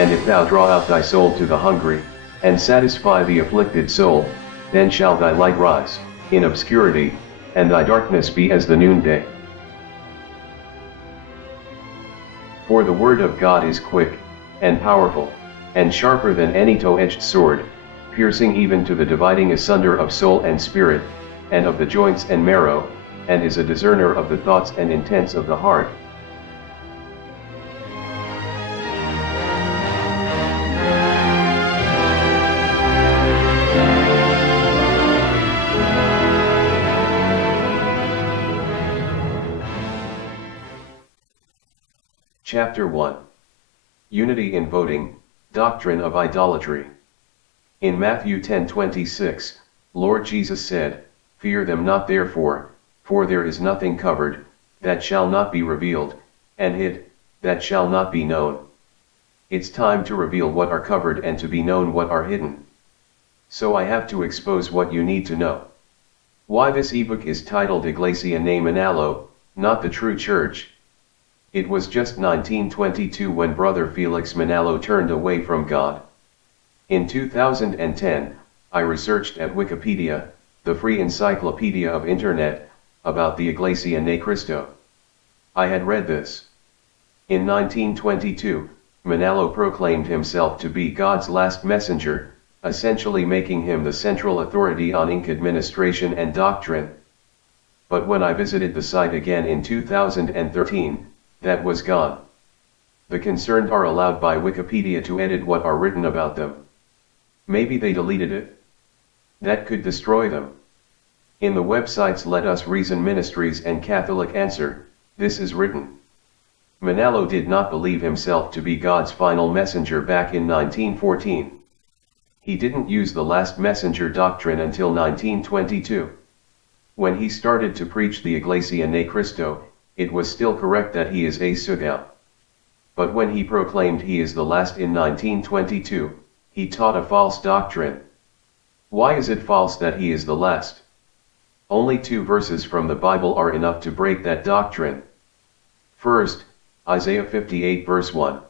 And if thou draw out thy soul to the hungry, and satisfy the afflicted soul, then shall thy light rise in obscurity, and thy darkness be as the noonday. For the word of God is quick, and powerful, and sharper than any two-edged sword, piercing even to the dividing asunder of soul and spirit, and of the joints and marrow, and is a discerner of the thoughts and intents of the heart. Chapter 1. Unity in Voting, Doctrine of Idolatry. In Matthew 10:26, Lord Jesus said, "Fear them not therefore, for there is nothing covered, that shall not be revealed, and hid, that shall not be known." It's time to reveal what are covered and to be known what are hidden. So I have to expose what you need to know. Why this ebook is titled Iglesia ne Manalo, not the true church. It was just 1922 when Brother Felix Manalo turned away from God. In 2010, I researched at Wikipedia, the free encyclopedia of Internet, about the Iglesia ne Cristo. I had read this. In 1922, Manalo proclaimed himself to be God's last messenger, essentially making him the central authority on Inc. administration and doctrine. But when I visited the site again in 2013, that was gone. The concerned are allowed by Wikipedia to edit what are written about them. Maybe they deleted it? That could destroy them. In the websites Let Us Reason Ministries and Catholic Answer, this is written. Manalo did not believe himself to be God's final messenger back in 1914. He didn't use the last messenger doctrine until 1922. When he started to preach the Iglesia ne Cristo, it was still correct that he is a Sugao. But when he proclaimed he is the last in 1922, he taught a false doctrine. Why is it false that he is the last? Only 2 verses from the Bible are enough to break that doctrine. First, Isaiah 58 verse 1.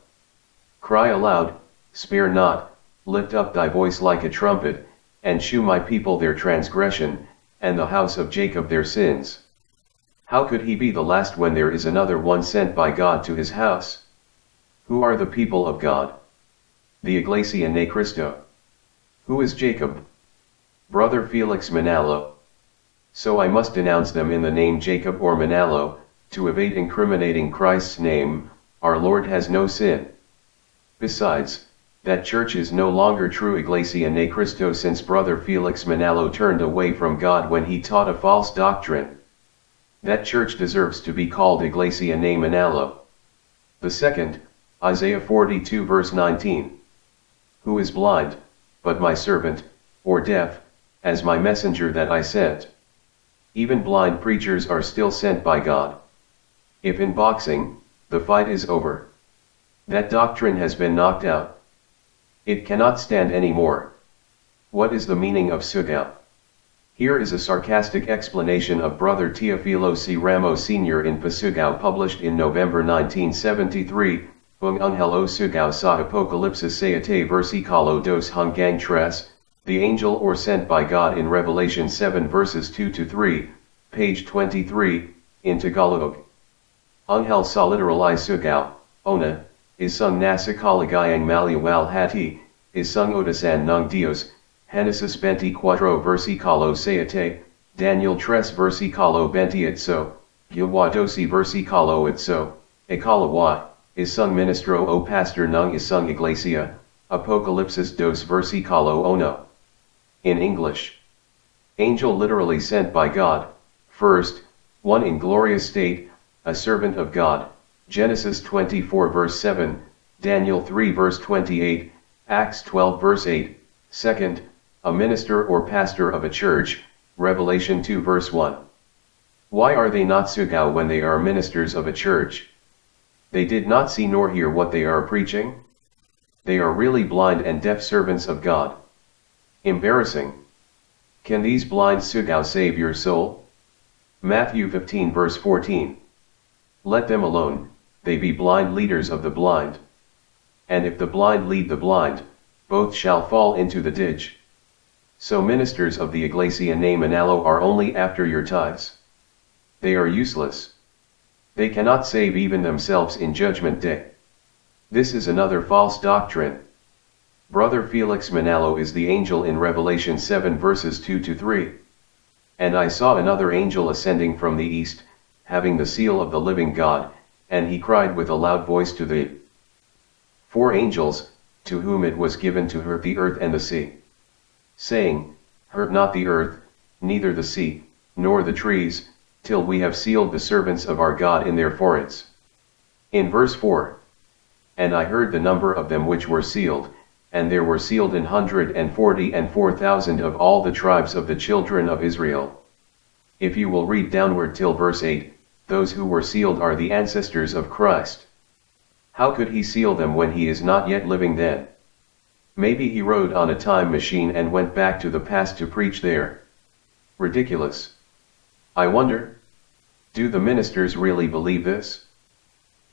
Cry aloud, spare not, lift up thy voice like a trumpet, and shew my people their transgression, and the house of Jacob their sins. How could he be the last when there is another one sent by God to his house? Who are the people of God? The Iglesia ne Cristo. Who is Jacob? Brother Felix Manalo. So I must denounce them in the name Jacob or Manalo, to evade incriminating Christ's name. Our Lord has no sin. Besides, that church is no longer true Iglesia ne Cristo since Brother Felix Manalo turned away from God when he taught a false doctrine. That church deserves to be called Iglesia ne Manalo. The second, Isaiah 42 verse 19. Who is blind, but my servant, or deaf, as my messenger that I sent? Even blind preachers are still sent by God. If in boxing, the fight is over. That doctrine has been knocked out. It cannot stand anymore. What is the meaning of Sugao? Here is a sarcastic explanation of Brother Teofilo C. Ramos Sr. in Pasugao published in November 1973, Angel o Sugao sa Apocalypsis Sayate Versicalo dos Hanggang Tres, the angel or sent by God in Revelation 7 verses 2-3, page 23, in Tagalog. Angel sa literal I Sugao, Ona, isang nasa kaligayang maliwal hati, isang otasan ng Dios, Genesis 24 versicalo 7, Daniel 3 versicalo 28, Gilwa 12 versicalo 8, Ikalawa, isang ministro o pastor ng isang iglesia, Apocalypsis 2 versicalo 1. In English. Angel literally sent by God, first, one in glorious state, a servant of God, Genesis 24 verse 7, Daniel 3 verse 28, Acts 12 verse 8, second, a minister or pastor of a church, Revelation 2 verse 1. Why are they not Sugao when they are ministers of a church? They did not see nor hear what they are preaching? They are really blind and deaf servants of God. Embarrassing. Can these blind Sugao save your soul? Matthew 15 verse 14. Let them alone, they be blind leaders of the blind. and if the blind lead the blind, both shall fall into the ditch. So ministers of the Iglesia Nacional are only after your tithes. They are useless. They cannot save even themselves in judgment day. This is another false doctrine. Brother Felix Manalo is the angel in Revelation 7 verses 2-3. And I saw another angel ascending from the east, having the seal of the living God, and he cried with a loud voice to the 4 angels, to whom it was given to hurt the earth and the sea, saying, Hurt not the earth, neither the sea, nor the trees, till we have sealed the servants of our God in their foreheads. In verse 4. And I heard the number of them which were sealed, and there were sealed 144,000 of all the tribes of the children of Israel. If you will read downward till verse 8, those who were sealed are the ancestors of Christ. How could he seal them when he is not yet living then? Maybe he rode on a time machine and went back to the past to preach there. Ridiculous. I wonder, do the ministers really believe this?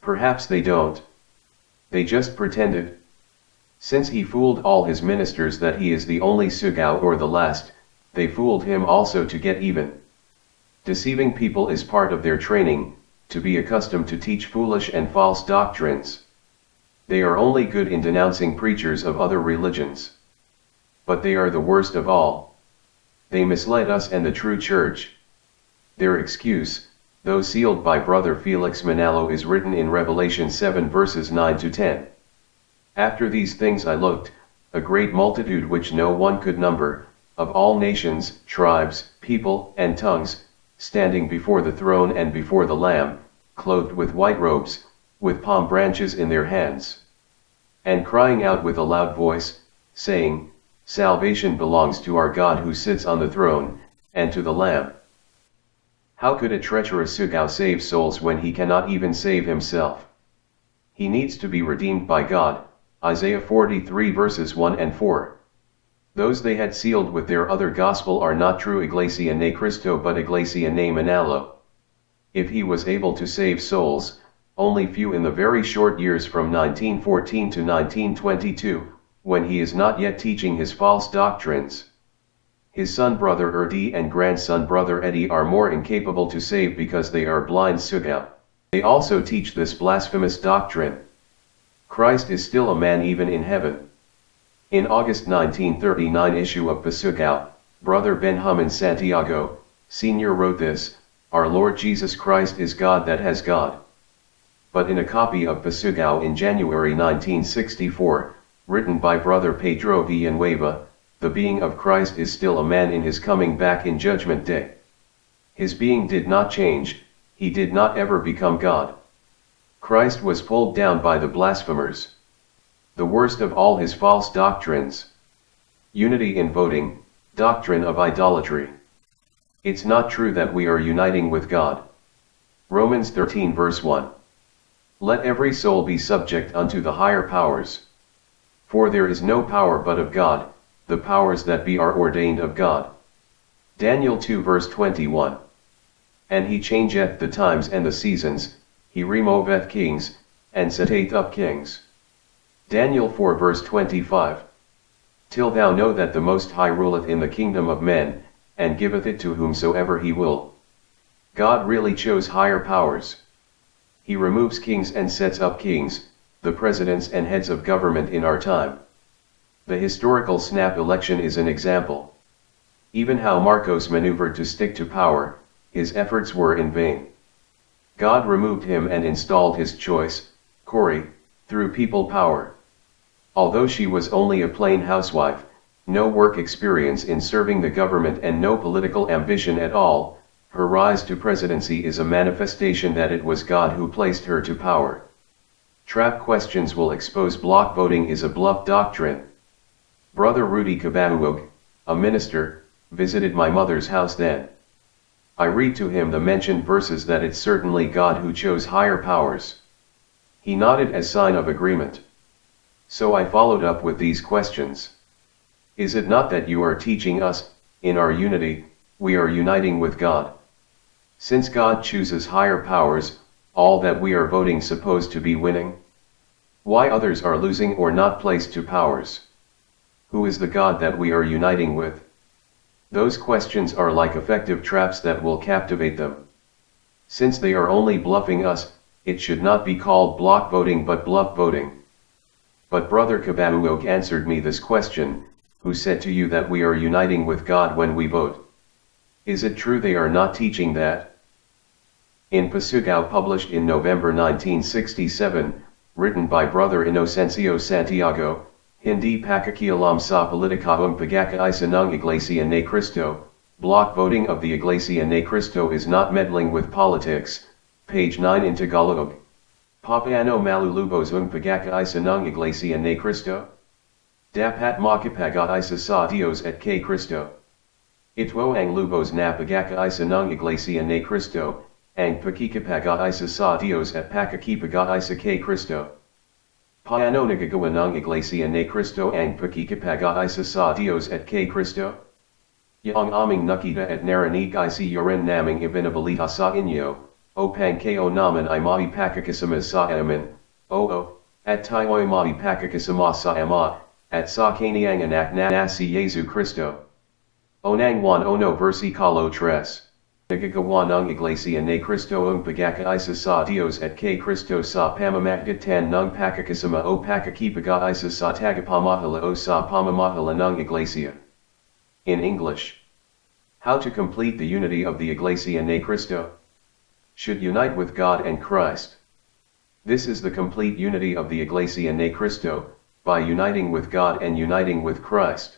Perhaps they don't. They just pretended. Since he fooled all his ministers that he is the only Sugao or the last, they fooled him also to get even. Deceiving people is part of their training, to be accustomed to teach foolish and false doctrines. They are only good in denouncing preachers of other religions. But they are the worst of all. They misled us and the true church. Their excuse, though sealed by Brother Felix Manalo, is written in Revelation 7 verses 9-10. After these things I looked, a great multitude which no one could number, of all nations, tribes, people, and tongues, standing before the throne and before the Lamb, clothed with white robes, with palm branches in their hands, and crying out with a loud voice, saying, Salvation belongs to our God who sits on the throne, and to the Lamb. How could a treacherous Sugao save souls when he cannot even save himself? He needs to be redeemed by God, Isaiah 43 verses 1 and 4. Those they had sealed with their other gospel are not true Iglesia ne Cristo but Iglesia ne Manalo. If he was able to save souls, only few in the very short years from 1914 to 1922, when he is not yet teaching his false doctrines. His son Brother Erdi and grandson Brother Eddie are more incapable to save because they are blind Sugao. They also teach this blasphemous doctrine. Christ is still a man even in heaven. In August 1939 issue of Pasugao, Brother Benjamin Santiago, Sr. wrote this, Our Lord Jesus Christ is God that has God. But in a copy of Pasugao in January 1964, written by Brother Pedro Villanueva, the being of Christ is still a man in his coming back in Judgment Day. His being did not change, he did not ever become God. Christ was pulled down by the blasphemers. The worst of all his false doctrines. Unity in voting, doctrine of idolatry. It's not true that we are uniting with God. Romans 13 verse 1. Let every soul be subject unto the higher powers. For there is no power but of God, the powers that be are ordained of God. Daniel 2 verse 21. And he changeth the times and the seasons, he removeth kings, and setteth up kings. Daniel 4 verse 25. Till thou know that the Most High ruleth in the kingdom of men, and giveth it to whomsoever he will. God really chose higher powers. He removes kings and sets up kings, the presidents and heads of government in our time. The historical snap election is an example. Even how Marcos maneuvered to stick to power, his efforts were in vain. God removed him and installed his choice, Cory, through people power. Although she was only a plain housewife, no work experience in serving the government and no political ambition at all, her rise to presidency is a manifestation that it was God who placed her to power. Trap questions will expose block voting is a bluff doctrine. Brother Rudy Kabahuog, a minister, visited my mother's house then. I read to him the mentioned verses that it's certainly God who chose higher powers. He nodded as sign of agreement. So I followed up with these questions. Is it not that you are teaching us, in our unity, we are uniting with God? Since God chooses higher powers, all that we are voting supposed to be winning? Why others are losing or not placed to powers? Who is the God that we are uniting with? Those questions are like effective traps that will captivate them. Since they are only bluffing us, it should not be called block voting but bluff voting. But Brother Kabauok answered me this question, who said to you that we are uniting with God when we vote? Is it true they are not teaching that? In Pasugao, published in November 1967, written by Brother Inocencio Santiago, Hindi Pakikialam sa Politikaong Pagkakaisa ng Iglesia ni Cristo, block voting of the Iglesia ni Cristo is not meddling with politics, page 9 in Tagalog. Papaano malulubos ang pagkakaisa ng Iglesia ni Cristo? Dapat makipag-isa sa Dios at kay Cristo. Ito ang lubos na pagkakaisa ng Iglesia ni Cristo, ang pakikipag-isa sa Dios at pakikipag-isa kay Cristo. Paano nagagawa ng Iglesia ni Cristo ang pakikipag-isa sa Dios at kay Cristo? Yang aming nakita at narinig ay si Yoren naming ibinabalita sa inyo, upang kayo naman ay maipakakasama sa amin, oo, at tayo'y maipakakasama sa Ama, at sa kaniyang anak na si Yesu Cristo. Onang 1 versikulo 3. Nagagawa ng Iglesia ni Cristo ang pagkakaisa sa Dios at kay Cristo sa pamamagitan ng pakakasama o pakikipag-isa sa tagapamahala o sa pamamahala ng Iglesia. In English. How to complete the unity of the Iglesia ni Cristo? Should unite with God and Christ. This is the complete unity of the Iglesia ni Cristo, by uniting with God and uniting with Christ.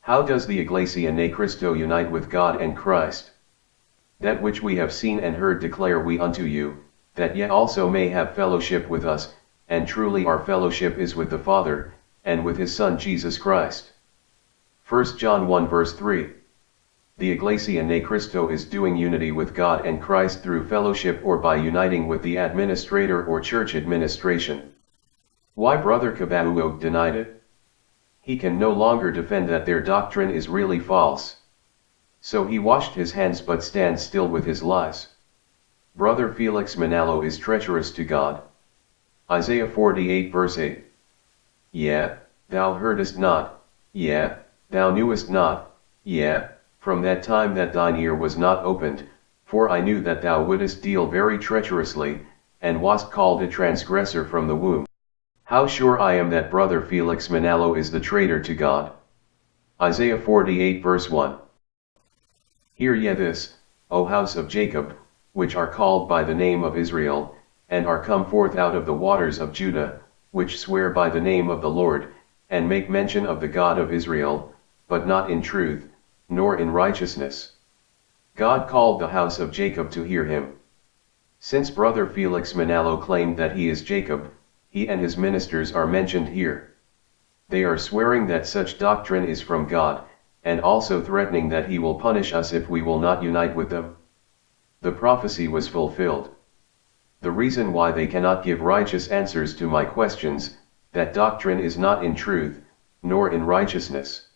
How does the Iglesia ni Cristo unite with God and Christ? That which we have seen and heard declare we unto you, that ye also may have fellowship with us, and truly our fellowship is with the Father, and with his Son Jesus Christ. 1 John 1 verse 3. The Iglesia ni Cristo is doing unity with God and Christ through fellowship or by uniting with the administrator or church administration. Why Brother Kabauok denied it? He can no longer defend that their doctrine is really false. So he washed his hands but stands still with his lies. Brother Felix Manalo is treacherous to God. Isaiah 48 verse 8. Yeah, thou heardest not, yeah, thou knewest not, yeah, from that time that thine ear was not opened, for I knew that thou wouldest deal very treacherously, and wast called a transgressor from the womb. How sure I am that Brother Felix Manalo is the traitor to God. Isaiah 48 verse 1. Hear ye this, O house of Jacob, which are called by the name of Israel, and are come forth out of the waters of Judah, which swear by the name of the Lord, and make mention of the God of Israel, but not in truth, nor in righteousness. God called the house of Jacob to hear him. Since Brother Felix Manalo claimed that he is Jacob, he and his ministers are mentioned here. They are swearing that such doctrine is from God, and also threatening that he will punish us if we will not unite with them. The prophecy was fulfilled. The reason why they cannot give righteous answers to my questions, that doctrine is not in truth, nor in righteousness.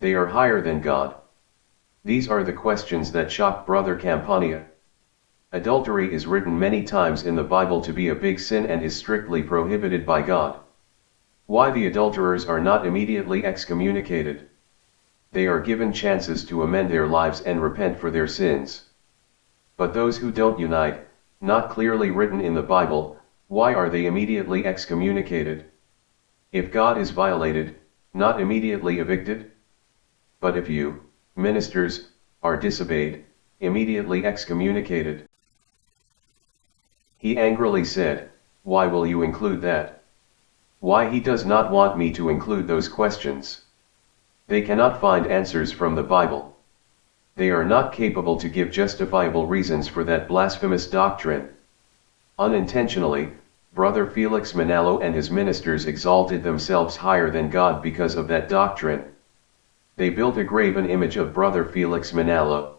They are higher than God. These are the questions that shock Brother Campania. Adultery is written many times in the Bible to be a big sin and is strictly prohibited by God. Why the adulterers are not immediately excommunicated? They are given chances to amend their lives and repent for their sins. But those who don't unite, not clearly written in the Bible, why are they immediately excommunicated? If God is violated, not immediately evicted? But if you, ministers, are disobeyed, immediately excommunicated. He angrily said, why will you include that? Why he does not want me to include those questions? They cannot find answers from the Bible. They are not capable to give justifiable reasons for that blasphemous doctrine. Unintentionally, Brother Felix Manalo and his ministers exalted themselves higher than God because of that doctrine. They built a graven image of Brother Felix Manalo.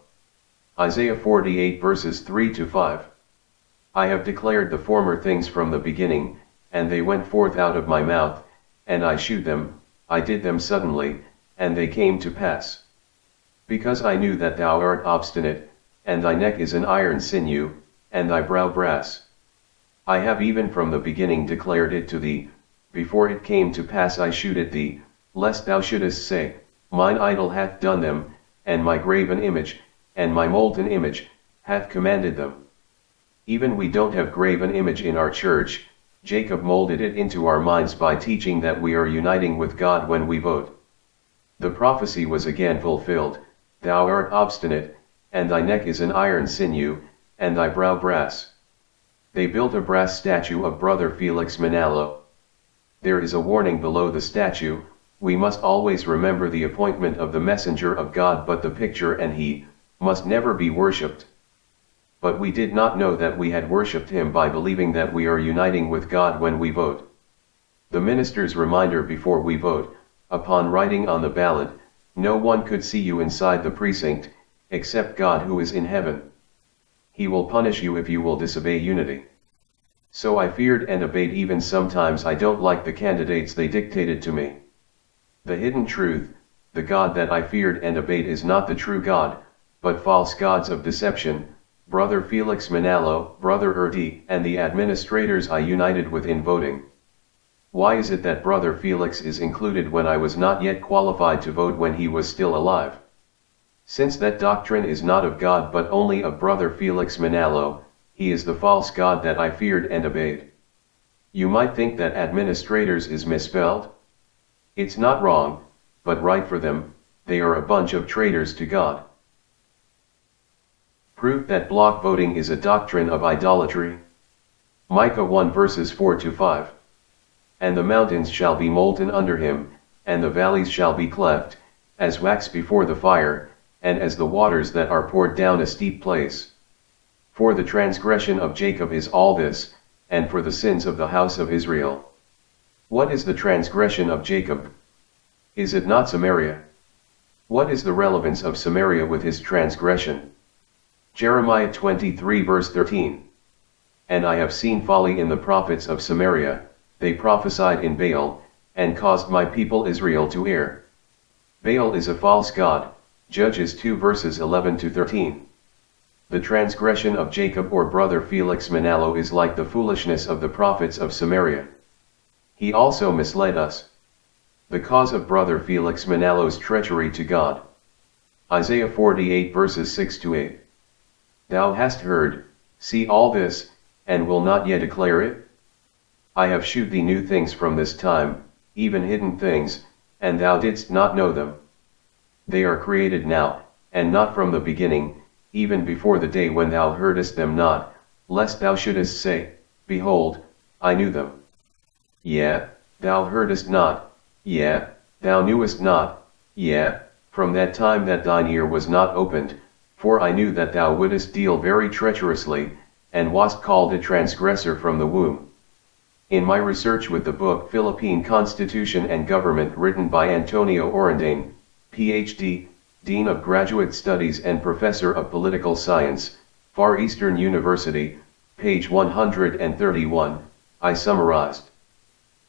Isaiah 48 verses 3 to 5. I have declared the former things from the beginning, and they went forth out of my mouth, and I shewed them, I did them suddenly, and they came to pass. Because I knew that thou art obstinate, and thy neck is an iron sinew, and thy brow brass. I have even from the beginning declared it to thee, before it came to pass I shewed it thee, lest thou shouldest say, Mine idol hath done them, and my graven image, and my molten image, hath commanded them. Even we don't have graven image in our church. Jacob molded it into our minds by teaching that we are uniting with God when we vote. The prophecy was again fulfilled, Thou art obstinate, and thy neck is an iron sinew, and thy brow brass. They built a brass statue of brother Felix Manalo. There is a warning below the statue, we must always remember the appointment of the messenger of God, but the picture and he must never be worshipped. But we did not know that we had worshipped him by believing that we are uniting with God when we vote. The minister's reminder before we vote, upon writing on the ballot, no one could see you inside the precinct, except God who is in heaven. He will punish you if you will disobey unity. So I feared and obeyed, even sometimes I don't like the candidates they dictated to me. The hidden truth, the God that I feared and obeyed is not the true God, but false gods of deception, brother Felix Manalo, brother Erdi, and the administrators I united with in voting. Why is it that brother Felix is included when I was not yet qualified to vote when he was still alive? Since that doctrine is not of God but only of brother Felix Manalo, he is the false God that I feared and obeyed. You might think that administrators is misspelled. It's not wrong, but right for them, they are a bunch of traitors to God. Proof that block voting is a doctrine of idolatry. Micah 1 verses 4-5. And the mountains shall be molten under him, and the valleys shall be cleft, as wax before the fire, and as the waters that are poured down a steep place. For the transgression of Jacob is all this, and for the sins of the house of Israel. What is the transgression of Jacob? Is it not Samaria? What is the relevance of Samaria with his transgression? Jeremiah 23 verse 13. And I have seen folly in the prophets of Samaria, they prophesied in Baal, and caused my people Israel to err. Baal is a false god, Judges 2 verses 11-13. The transgression of Jacob or brother Felix Manalo is like the foolishness of the prophets of Samaria. He also misled us. The cause of brother Felix Manalo's treachery to God. Isaiah 48 verses 6-8. Thou hast heard, see all this, and will not yet declare it? I have shewed thee new things from this time, even hidden things, and thou didst not know them. They are created now, and not from the beginning, even before the day when thou heardest them not, lest thou shouldest say, Behold, I knew them. Yea, thou heardest not, yea, thou knewest not, yea, from that time that thine ear was not opened, for I knew that thou wouldest deal very treacherously, and wast called a transgressor from the womb. In my research with the book Philippine Constitution and Government written by Antonio Orendain, Ph.D., Dean of Graduate Studies and Professor of Political Science, Far Eastern University, page 131, I summarized.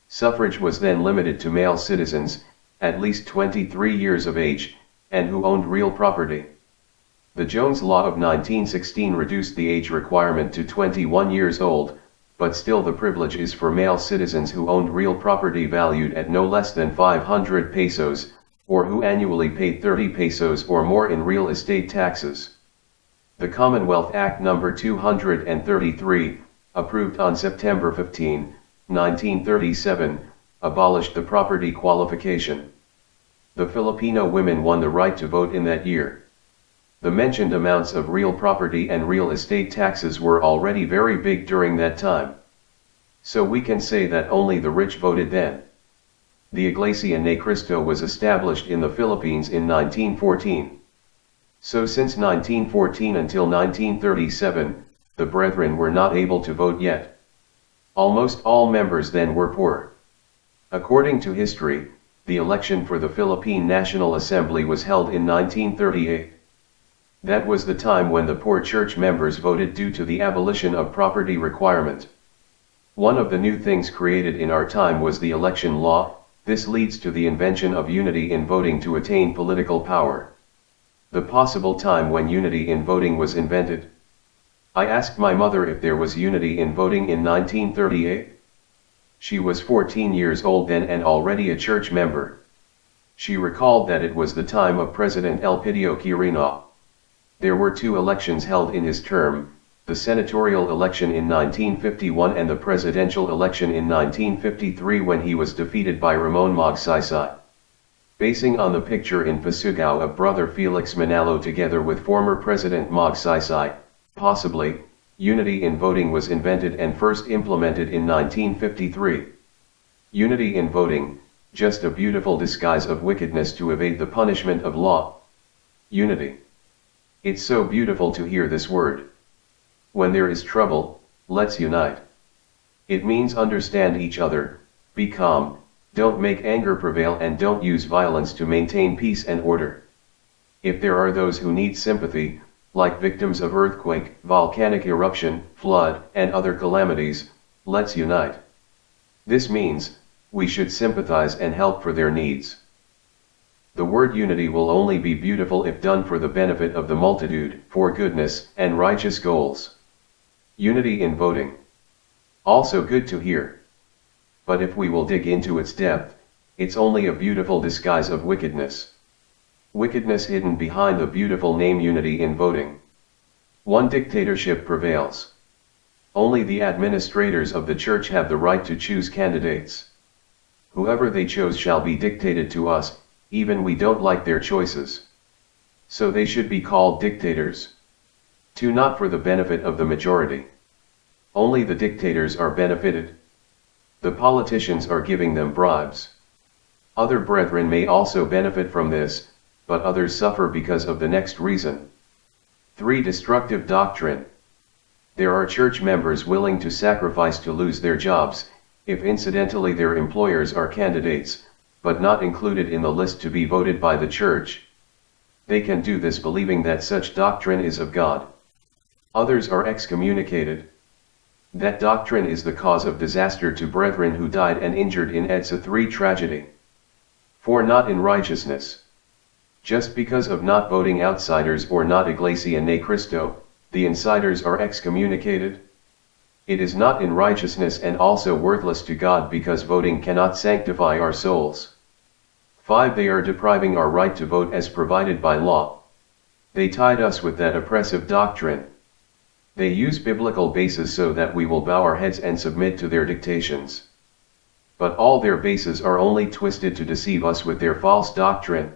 Suffrage was then limited to male citizens, at least 23 years of age, and who owned real property. The Jones Law of 1916 reduced the age requirement to 21 years old, but still the privilege is for male citizens who owned real property valued at no less than 500 pesos, or who annually paid 30 pesos or more in real estate taxes. The Commonwealth Act No. 233, approved on September 15, 1937, abolished the property qualification. The Filipino women won the right to vote in that year. The mentioned amounts of real property and real estate taxes were already very big during that time. So we can say that only the rich voted then. The Iglesia Ni Cristo was established in the Philippines in 1914. So since 1914 until 1937, the brethren were not able to vote yet. Almost all members then were poor. According to history, the election for the Philippine National Assembly was held in 1938. That was the time when the poor church members voted due to the abolition of property requirement. One of the new things created in our time was the election law. This leads to the invention of unity in voting to attain political power. The possible time when unity in voting was invented. I asked my mother if there was unity in voting in 1938. She was 14 years old then and already a church member. She recalled that it was the time of President Elpidio Quirino. There were two elections held in his term, the senatorial election in 1951 and the presidential election in 1953 when he was defeated by Ramon Magsaysay. Basing on the picture in Pasugao of brother Felix Manalo together with former President Magsaysay, possibly, unity in voting was invented and first implemented in 1953. Unity in voting, just a beautiful disguise of wickedness to evade the punishment of law. Unity. It's so beautiful to hear this word. When there is trouble, let's unite. It means understand each other, be calm, don't make anger prevail and don't use violence to maintain peace and order. If there are those who need sympathy, like victims of earthquake, volcanic eruption, flood, and other calamities, let's unite. This means, we should sympathize and help for their needs. The word unity will only be beautiful if done for the benefit of the multitude, for goodness and righteous goals. Unity in voting. Also good to hear. But if we will dig into its depth, it's only a beautiful disguise of wickedness. Wickedness hidden behind the beautiful name unity in voting. One dictatorship prevails. Only the administrators of the church have the right to choose candidates. Whoever they chose shall be dictated to us, even we don't like their choices. So they should be called dictators. 2. Not for the benefit of the majority. Only the dictators are benefited. The politicians are giving them bribes. Other brethren may also benefit from this, but others suffer because of the next reason. 3. Destructive doctrine. There are church members willing to sacrifice to lose their jobs, if incidentally their employers are candidates, but not included in the list to be voted by the church. They can do this believing that such doctrine is of God. Others are excommunicated. That doctrine is the cause of disaster to brethren who died and injured in EDSA 3 tragedy. 4. Not in righteousness. Just because of not voting outsiders or not Iglesia ni Cristo, the insiders are excommunicated. It is not in righteousness and also worthless to God because voting cannot sanctify our souls. 5. They are depriving our right to vote as provided by law. They tied us with that oppressive doctrine. They use biblical bases so that we will bow our heads and submit to their dictations. But all their bases are only twisted to deceive us with their false doctrine.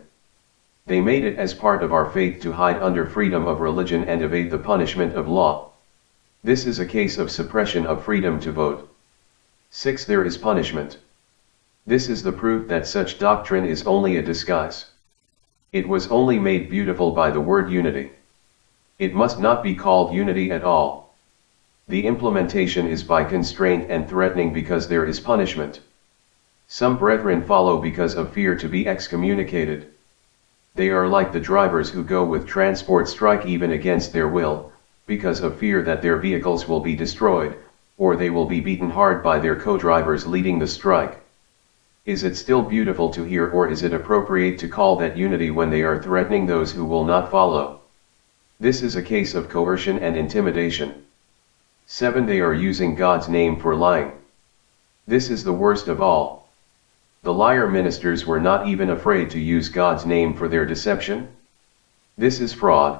They made it as part of our faith to hide under freedom of religion and evade the punishment of law. This is a case of suppression of freedom to vote. 6. There is punishment. This is the proof that such doctrine is only a disguise. It was only made beautiful by the word unity. It must not be called unity at all. The implementation is by constraint and threatening because there is punishment. Some brethren follow because of fear to be excommunicated. They are like the drivers who go with transport strike even against their will, because of fear that their vehicles will be destroyed, or they will be beaten hard by their co-drivers leading the strike. Is it still beautiful to hear, or is it appropriate to call that unity when they are threatening those who will not follow? This is a case of coercion and intimidation. 7. They are using God's name for lying. This is the worst of all. The liar ministers were not even afraid to use God's name for their deception. This is fraud.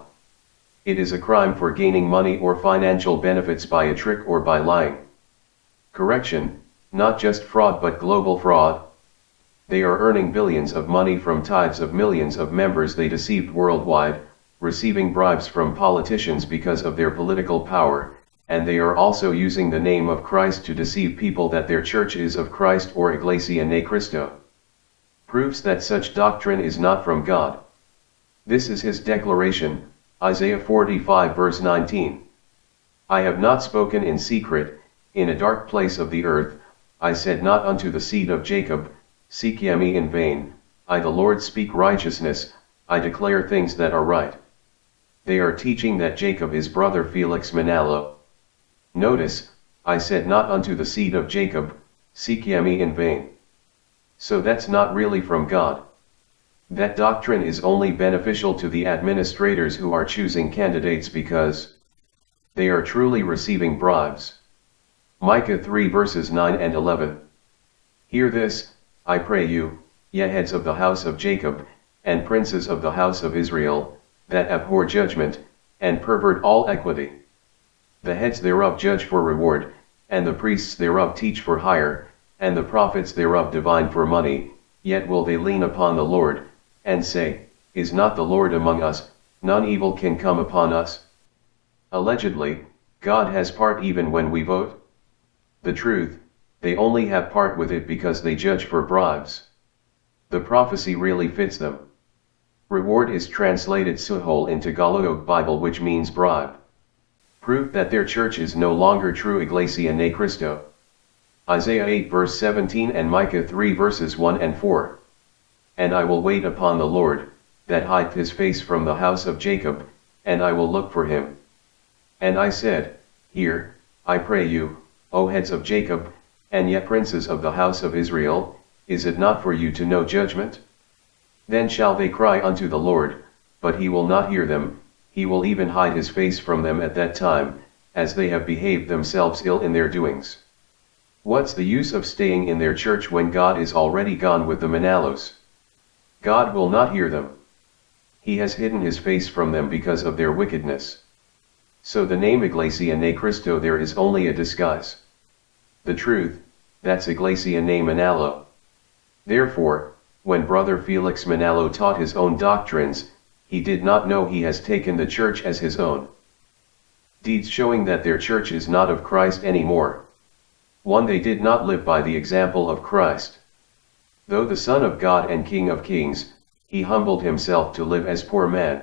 It is a crime for gaining money or financial benefits by a trick or by lying. Correction, not just fraud but global fraud. They are earning billions of money from tithes of millions of members they deceived worldwide, receiving bribes from politicians because of their political power, and they are also using the name of Christ to deceive people that their church is of Christ or Iglesia ni Cristo. Proves that such doctrine is not from God. This is his declaration, Isaiah 45 verse 19. I have not spoken in secret, in a dark place of the earth, I said not unto the seed of Jacob, seek ye me in vain, I the Lord speak righteousness, I declare things that are right. They are teaching that Jacob is brother Felix Manalo. Notice, I said not unto the seed of Jacob, seek ye me in vain. So that's not really from God. That doctrine is only beneficial to the administrators who are choosing candidates because They are truly receiving bribes. Micah 3 verses 9 and 11. Hear this, I pray you, ye heads of the house of Jacob, and princes of the house of Israel, that abhor judgment, and pervert all equity. The heads thereof judge for reward, and the priests thereof teach for hire, and the prophets thereof divine for money, yet will they lean upon the Lord, and say, Is not the Lord among us, none evil can come upon us? Allegedly, God has part even when we vote. The truth, they only have part with it because they judge for bribes. The prophecy really fits them. Reward is translated suhol in Tagalog Bible, which means bribe. Proof that their church is no longer true Iglesia ni Cristo. Isaiah 8 verse 17 and Micah 3 verses 1 and 4. And I will wait upon the Lord, that hideth his face from the house of Jacob, and I will look for him. And I said, Hear, I pray you, O heads of Jacob, and ye princes of the house of Israel, is it not for you to know judgment? Then shall they cry unto the Lord, but he will not hear them, he will even hide his face from them at that time, as they have behaved themselves ill in their doings. What's the use of staying in their church when God is already gone with the Manalos? God will not hear them. He has hidden his face from them because of their wickedness. So the name Iglesia ni Cristo there is only a disguise. The truth, that's Iglesia ni Manalo. Therefore, when Brother Felix Manalo taught his own doctrines, he did not know he has taken the church as his own. Deeds showing that their church is not of Christ anymore. 1. They did not live by the example of Christ. Though the Son of God and King of Kings, he humbled himself to live as poor man.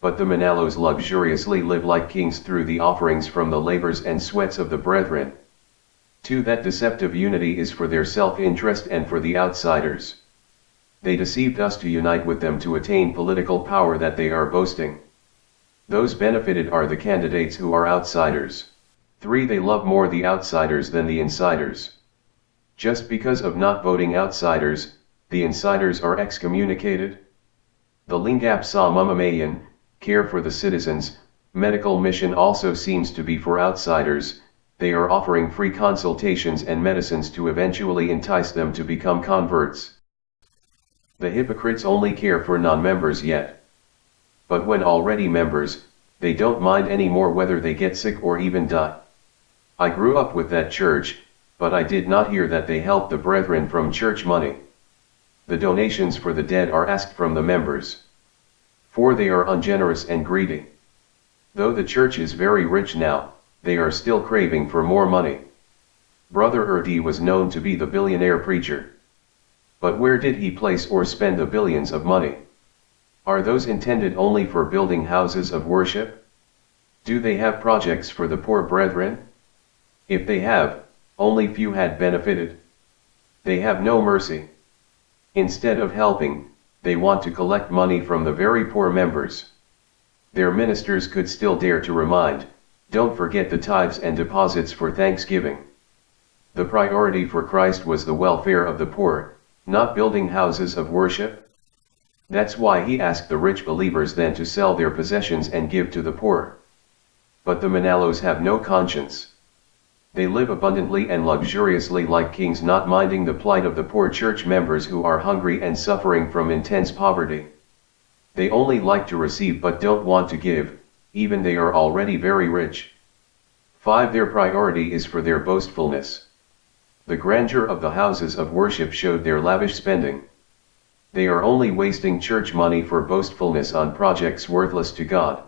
But the Manalos luxuriously live like kings through the offerings from the labors and sweats of the brethren. 2. That deceptive unity is for their self-interest and for the outsiders. They deceived us to unite with them to attain political power that they are boasting. Those benefited are the candidates who are outsiders. 3. They love more the outsiders than the insiders. Just because of not voting outsiders, the insiders are excommunicated. The Lingap sa Mamamayan, care for the citizens, medical mission also seems to be for outsiders. They are offering free consultations and medicines to eventually entice them to become converts. The hypocrites only care for non-members yet. But when already members, they don't mind anymore whether they get sick or even die. I grew up with that church, but I did not hear that they help the brethren from church money. The donations for the dead are asked from the members. 4. They are ungenerous and greedy. Though the church is very rich now, they are still craving for more money. Brother Erdi was known to be the billionaire preacher. But where did he place or spend the billions of money? Are those intended only for building houses of worship? Do they have projects for the poor brethren? If they have, only few had benefited. They have no mercy. Instead of helping, they want to collect money from the very poor members. Their ministers could still dare to remind, don't forget the tithes and deposits for Thanksgiving. The priority for Christ was the welfare of the poor, not building houses of worship. That's why he asked the rich believers then to sell their possessions and give to the poor. But the Manalos have no conscience. They live abundantly and luxuriously like kings, not minding the plight of the poor church members who are hungry and suffering from intense poverty. They only like to receive but don't want to give, even they are already very rich. 5. Their priority is for their boastfulness. The grandeur of the houses of worship showed their lavish spending. They are only wasting church money for boastfulness on projects worthless to God.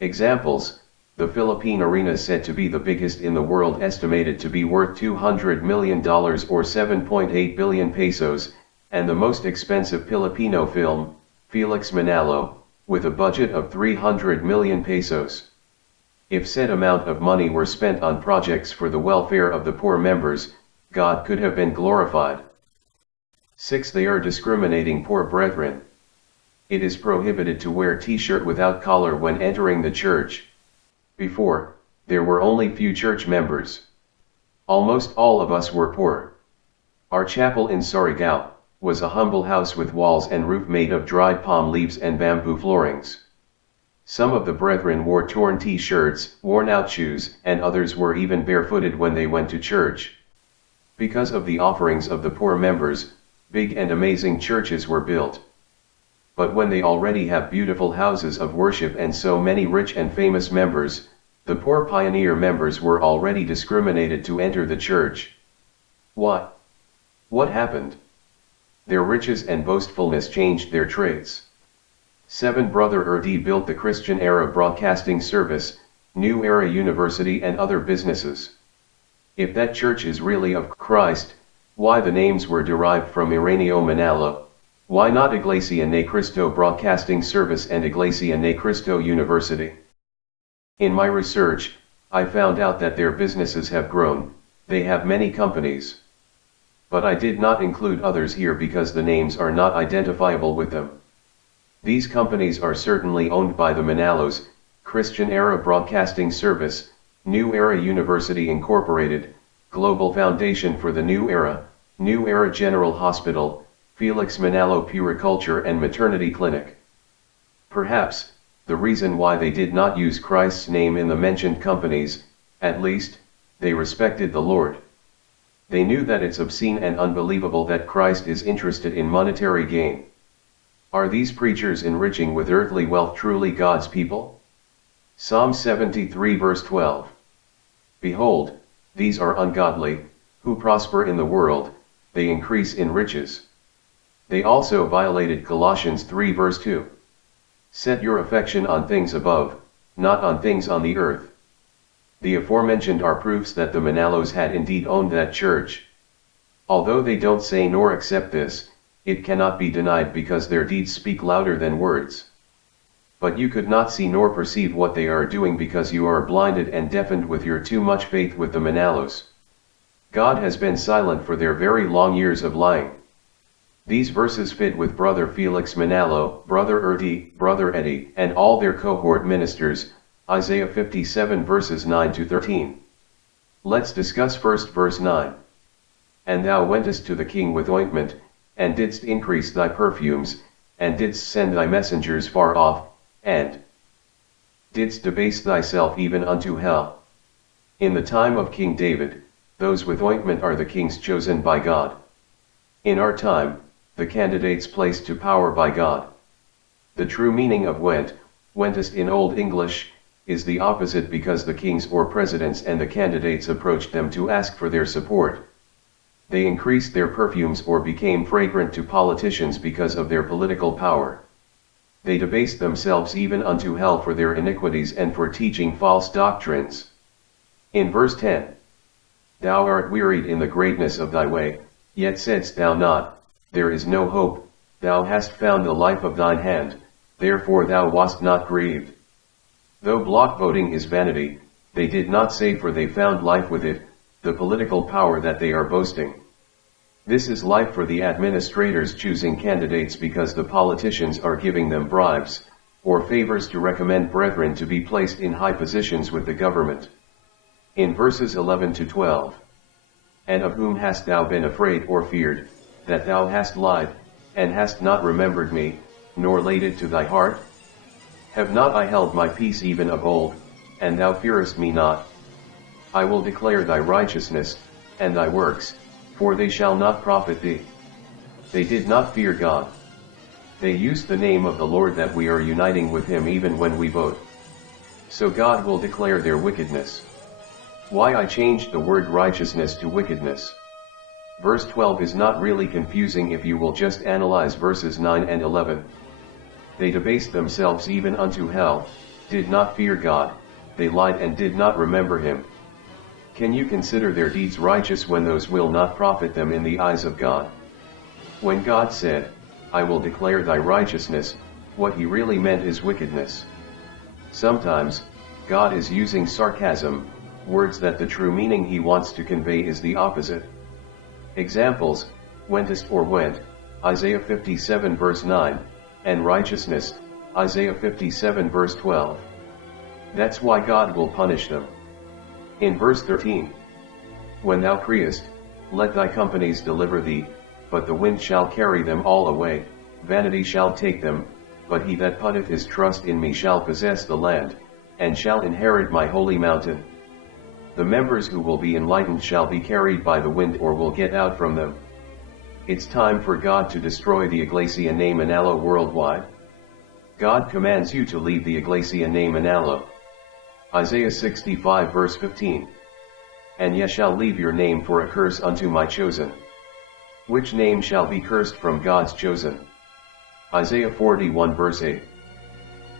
Examples: the Philippine Arena said to be the biggest in the world, estimated to be worth $200 million or 7.8 billion pesos, and the most expensive Filipino film, Felix Manalo, with a budget of 300 million pesos. If said amount of money were spent on projects for the welfare of the poor members, God could have been glorified. 6. They are discriminating poor brethren. It is prohibited to wear t-shirt without collar when entering the church. Before, there were only few church members. Almost all of us were poor. Our chapel in Surigao was a humble house with walls and roof made of dried palm leaves and bamboo floorings. Some of the brethren wore torn t-shirts, worn-out shoes, and others were even barefooted when they went to church. Because of the offerings of the poor members, big and amazing churches were built. But when they already have beautiful houses of worship and so many rich and famous members, the poor pioneer members were already discriminated to enter the church. Why? What happened? Their riches and boastfulness changed their traits. 7. Brother Erdi built the Christian Era Broadcasting Service, New Era University and other businesses. If that church is really of Christ, why the names were derived from Iranio Manalo? Why not Iglesia Ne Cristo Broadcasting Service and Iglesia Ne Cristo University? In my research, I found out that their businesses have grown, they have many companies. But I did not include others here because the names are not identifiable with them. These companies are certainly owned by the Manalos, Christian Era Broadcasting Service, New Era University Incorporated, Global Foundation for the New Era General Hospital, Felix Manalo Puriculture and Maternity Clinic. Perhaps, the reason why they did not use Christ's name in the mentioned companies, at least, they respected the Lord. They knew that it's obscene and unbelievable that Christ is interested in monetary gain. Are these preachers enriching with earthly wealth truly God's people? Psalm 73 verse 12. Behold, these are ungodly, who prosper in the world, they increase in riches. They also violated Colossians 3 verse 2. Set your affection on things above, not on things on the earth. The aforementioned are proofs that the Manalos had indeed owned that church. Although they don't say nor accept this, it cannot be denied because their deeds speak louder than words. But you could not see nor perceive what they are doing because you are blinded and deafened with your too much faith with the Manalos. God has been silent for their very long years of lying. These verses fit with Brother Felix Manalo, Brother Erdi, Brother Eddie, and all their cohort ministers, Isaiah 57 verses 9 to 13. Let's discuss first verse 9. And thou wentest to the king with ointment, and didst increase thy perfumes, and didst send thy messengers far off, and didst debase thyself even unto hell. In the time of King David, those with ointment are the kings chosen by God. In our time, the candidates placed to power by God. The true meaning of wentest in Old English, is the opposite because the kings or presidents and the candidates approached them to ask for their support. They increased their perfumes or became fragrant to politicians because of their political power. They debased themselves even unto hell for their iniquities and for teaching false doctrines. In verse 10. Thou art wearied in the greatness of thy way, yet saidst thou not, there is no hope, thou hast found the life of thine hand, therefore thou wast not grieved. Though block voting is vanity, they did not say for they found life with it, the political power that they are boasting. This is life for the administrators choosing candidates because the politicians are giving them bribes, or favors to recommend brethren to be placed in high positions with the government. In verses 11 to 12. And of whom hast thou been afraid or feared, that thou hast lied, and hast not remembered me, nor laid it to thy heart? Have not I held my peace even of old, and thou fearest me not? I will declare thy righteousness, and thy works, for they shall not profit thee. They did not fear God. They used the name of the Lord that we are uniting with him even when we vote. So God will declare their wickedness. Why I changed the word righteousness to wickedness. Verse 12 is not really confusing if you will just analyze verses 9 and 11. They debased themselves even unto hell, did not fear God, they lied and did not remember him. Can you consider their deeds righteous when those will not profit them in the eyes of God? When God said, I will declare thy righteousness, what he really meant is wickedness. Sometimes, God is using sarcasm, words that the true meaning he wants to convey is the opposite. Examples, wentest or went, Isaiah 57 verse 9, and righteousness, Isaiah 57 verse 12. That's why God will punish them. In verse 13. When thou criest, let thy companies deliver thee, but the wind shall carry them all away, vanity shall take them, but he that putteth his trust in me shall possess the land, and shall inherit my holy mountain. The members who will be enlightened shall be carried by the wind or will get out from them. It's time for God to destroy the Iglesia Nominal worldwide. God commands you to leave the Iglesia Nominal. Isaiah 65 verse 15. And ye shall leave your name for a curse unto my chosen. Which name shall be cursed from God's chosen? Isaiah 41 verse 8.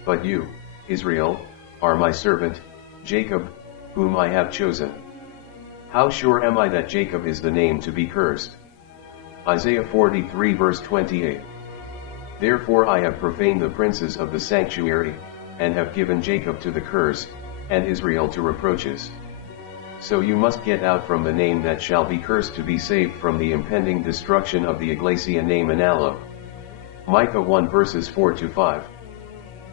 But you, Israel, are my servant, Jacob, whom I have chosen. How sure am I that Jacob is the name to be cursed? Isaiah 43 verse 28. Therefore I have profaned the princes of the sanctuary, and have given Jacob to the curse, and Israel to reproaches. So you must get out from the name that shall be cursed to be saved from the impending destruction of the Iglesia Nominal. Micah 1 verses 4-5.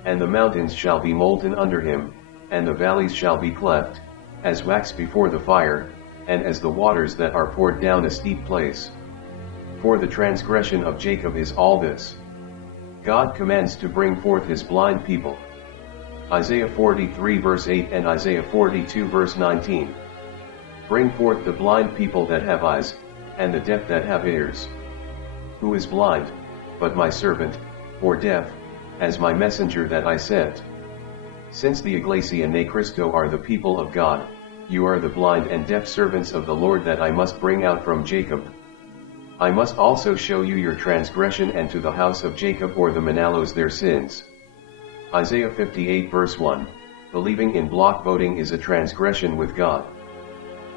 And the mountains shall be molten under him, and the valleys shall be cleft, as wax before the fire, and as the waters that are poured down a steep place. For the transgression of Jacob is all this. God commands to bring forth his blind people. Isaiah 43 verse 8 and Isaiah 42 verse 19. Bring forth the blind people that have eyes, and the deaf that have ears. Who is blind, but my servant, or deaf, as my messenger that I sent? Since the Iglesia ne Cristo are the people of God, you are the blind and deaf servants of the Lord that I must bring out from Jacob. I must also show you your transgression, and to the house of Jacob or the Manalos their sins. Isaiah 58 verse 1, believing in block voting is a transgression with God.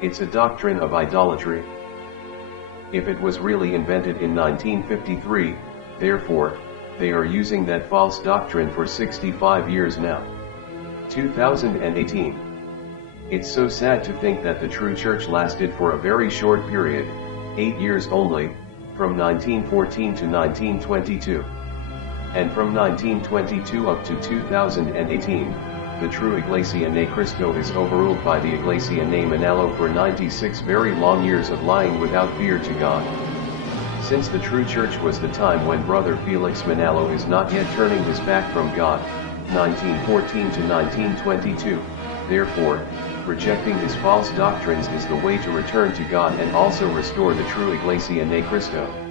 It's a doctrine of idolatry. If it was really invented in 1953, therefore, they are using that false doctrine for 65 years now. 2018. It's so sad to think that the true church lasted for a very short period, 8 years only, from 1914 to 1922. And from 1922 up to 2018, the true Iglesia ne Cristo is overruled by the Iglesia Nominal for 96 very long years of lying without fear to God. Since the true church was the time when Brother Felix Manalo is not yet turning his back from God, 1914 to 1922, therefore, rejecting his false doctrines is the way to return to God and also restore the true Iglesia ne Cristo.